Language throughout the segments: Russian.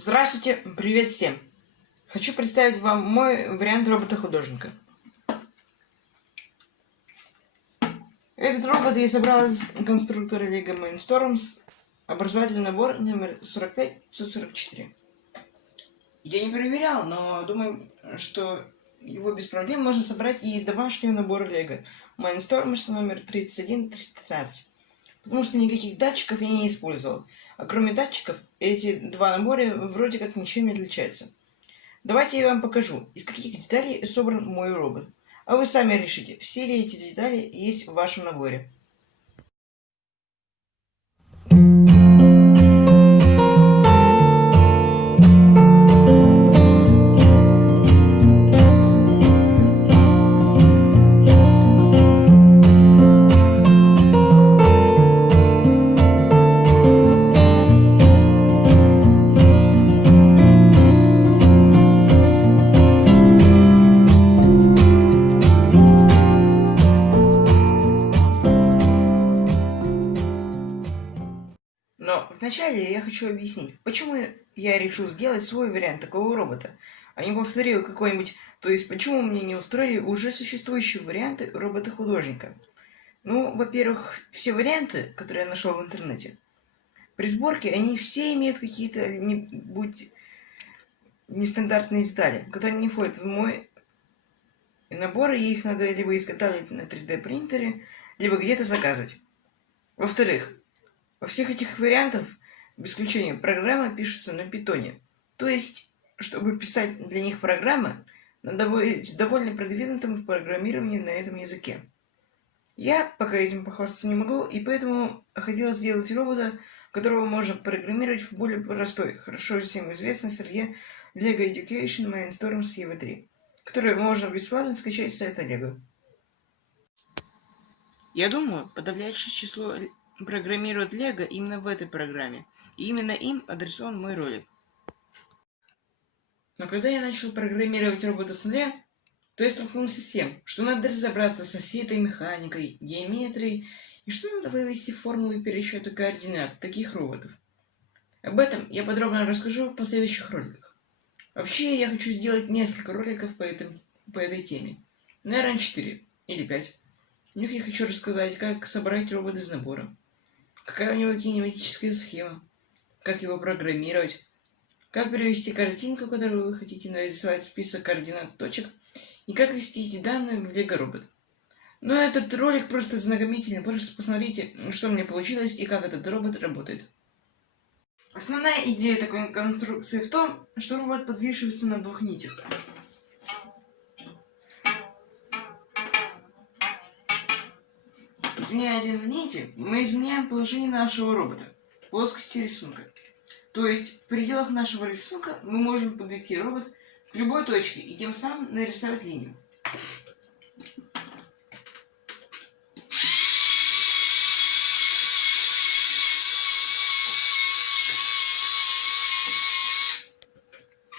Здравствуйте, привет всем! Хочу представить вам мой вариант робота-художника. Этот робот я собрал из конструктора LEGO Mindstorms, образовательный набор номер 45-144. Я не проверял, но думаю, что его без проблем можно собрать и из домашнего набора LEGO Mindstorms номер 31-313. Потому что никаких датчиков я не использовал. А кроме датчиков, эти два набора вроде как ничем не отличаются. Давайте я вам покажу, из каких деталей собран мой робот. А вы сами решите, все ли эти детали есть в вашем наборе. Но вначале я хочу объяснить, почему я решил сделать свой вариант такого робота, а не повторил какой-нибудь, то есть почему мне не устроили уже существующие варианты робота-художника. Ну, во-первых, все варианты, которые я нашел в интернете, при сборке они все имеют какие-то нестандартные детали, которые не входят в мой набор, и их надо либо изготавливать на 3D принтере, либо где-то заказывать. Во-вторых, во всех этих вариантах, без исключения, программа пишется на питоне. То есть, чтобы писать для них программы, надо быть довольно продвинутым в программировании на этом языке. Я пока этим похвастаться не могу, и поэтому хотел сделать робота, которого можно программировать в более простой, хорошо всем известной среде LEGO Education Mindstorms EV3, который можно бесплатно скачать с сайта LEGO. Я думаю, подавляющее число программирует LEGO именно в этой программе, и именно им адресован мой ролик. Но когда я начал программировать робота с нуля, то я столкнулся с тем, что надо разобраться со всей этой механикой, геометрией, и что надо вывести формулы пересчета координат таких роботов. Об этом я подробно расскажу в последующих роликах. Вообще, я хочу сделать несколько роликов по этой теме. Наверное, 4 или 5. В них я хочу рассказать, как собрать робот из набора, какая у него кинематическая схема, как его программировать, как перевести картинку, которую вы хотите нарисовать, список координат точек, и как ввести эти данные в LEGO робот. Но этот ролик просто знакомительный, просто посмотрите, что у меня получилось и как этот робот работает. Основная идея такой конструкции в том, что робот подвешивается на двух нитях. Изменяя длину нити, мы изменяем положение нашего робота в плоскости рисунка. То есть в пределах нашего рисунка мы можем подвести робот к любой точке и тем самым нарисовать линию.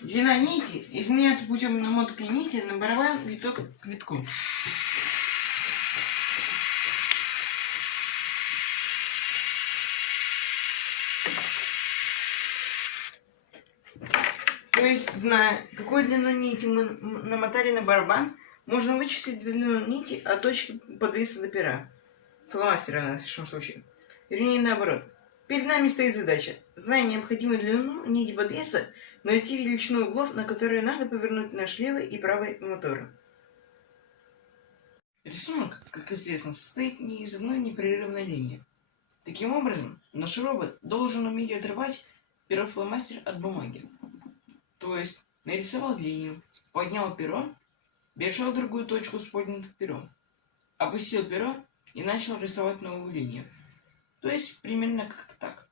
Длина нити изменяется путем намотки нити на барабан виток к витку. То есть, зная, какую длину нити мы намотали на барабан, можно вычислить длину нити от точки подвеса до пера. Фломастера в нашем случае. Вернее, наоборот. Перед нами стоит задача, зная необходимую длину нити подвеса, найти величину углов, на которые надо повернуть наш левый и правый моторы. Рисунок, как известно, состоит не из одной непрерывной линии. Таким образом, наш робот должен уметь отрывать перо фломастер от бумаги. То есть, нарисовал линию, поднял перо, бежал в другую точку с поднятым пером, опустил перо и начал рисовать новую линию. То есть, примерно как-то так.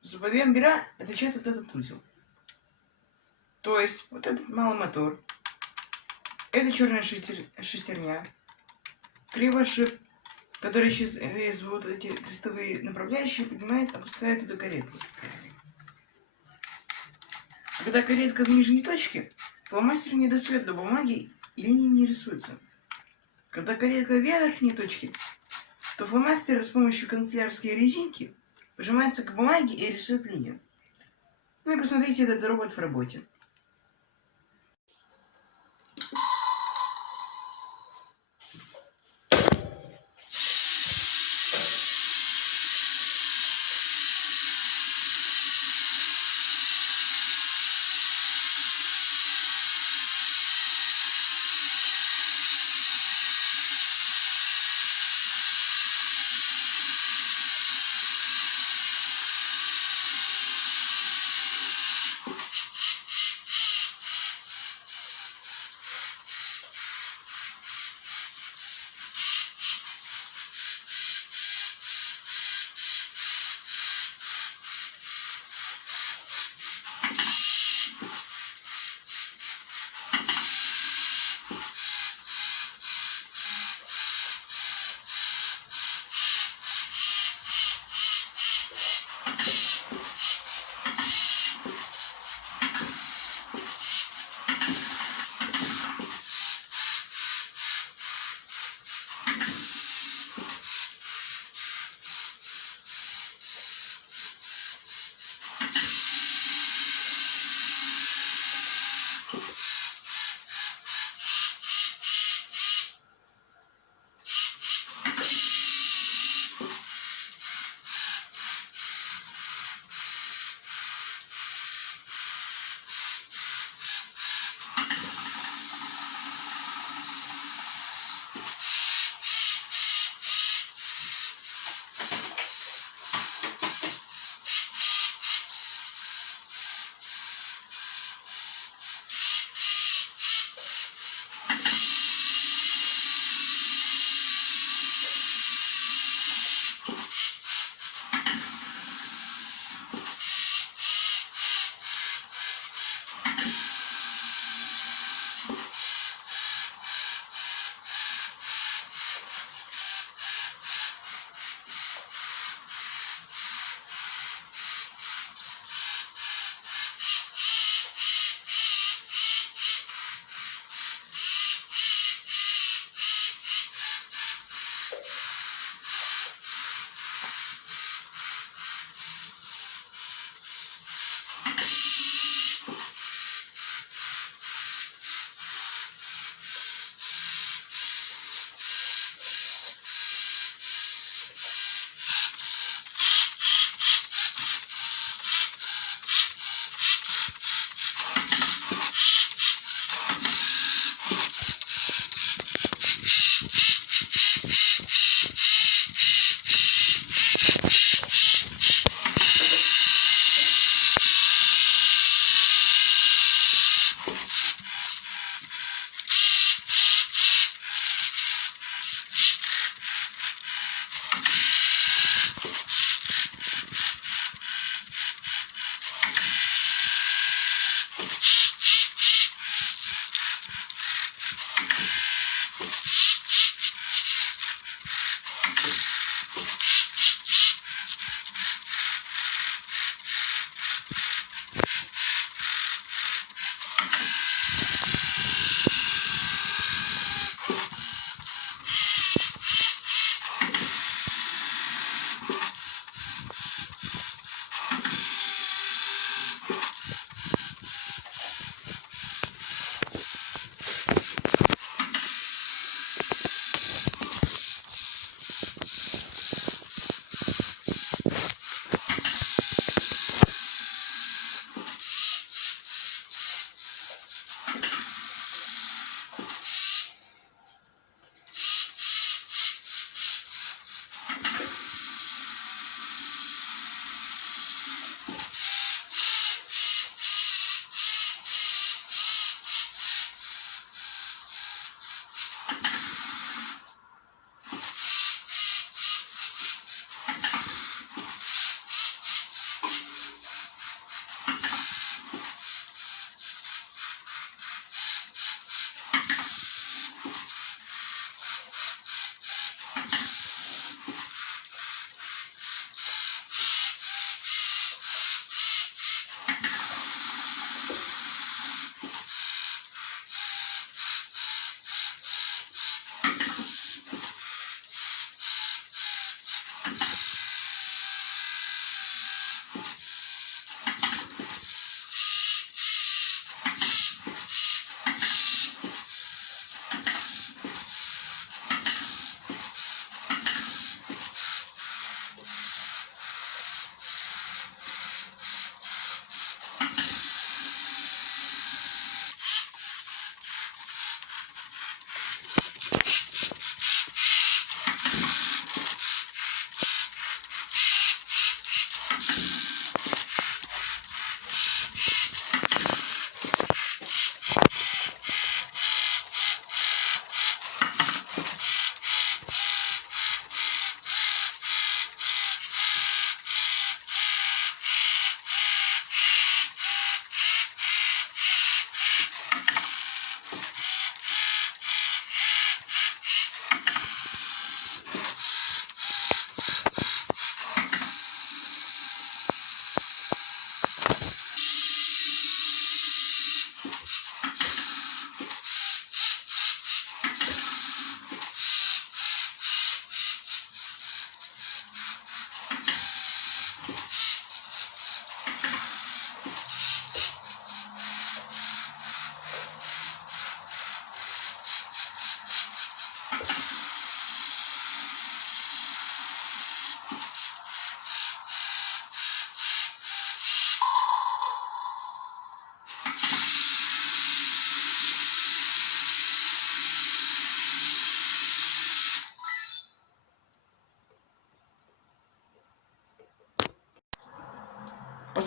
За подъем пера отвечает вот этот узел. То есть, вот этот малый мотор. Это черная шестерня. Кривошип, который через вот эти крестовые направляющие поднимает, опускает эту каретку. Когда каретка в нижней точке, фломастер не достает до бумаги и линии не рисуются. Когда колерка в верхней точке, то фломастер с помощью канцелярской резинки прижимается к бумаге и рисует линию. Ну и посмотрите этот робот в работе.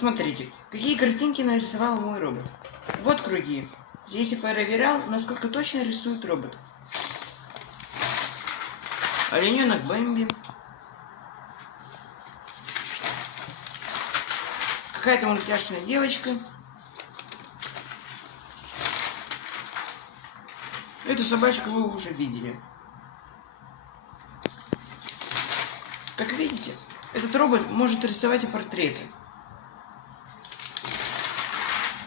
Посмотрите, какие картинки нарисовал мой робот. Вот круги. Здесь я проверял, насколько точно рисует робот. Олененок Бэмби. Какая-то мультяшная девочка. Эту собачку вы уже видели. Как видите, этот робот может рисовать и портреты.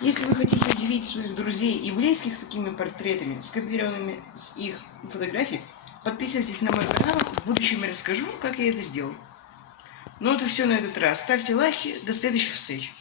Если вы хотите удивить своих друзей и близких такими портретами, скопированными с их фотографий, подписывайтесь на мой канал, в будущем я расскажу, как я это сделал. Ну это все на этот раз. Ставьте лайки, до следующих встреч.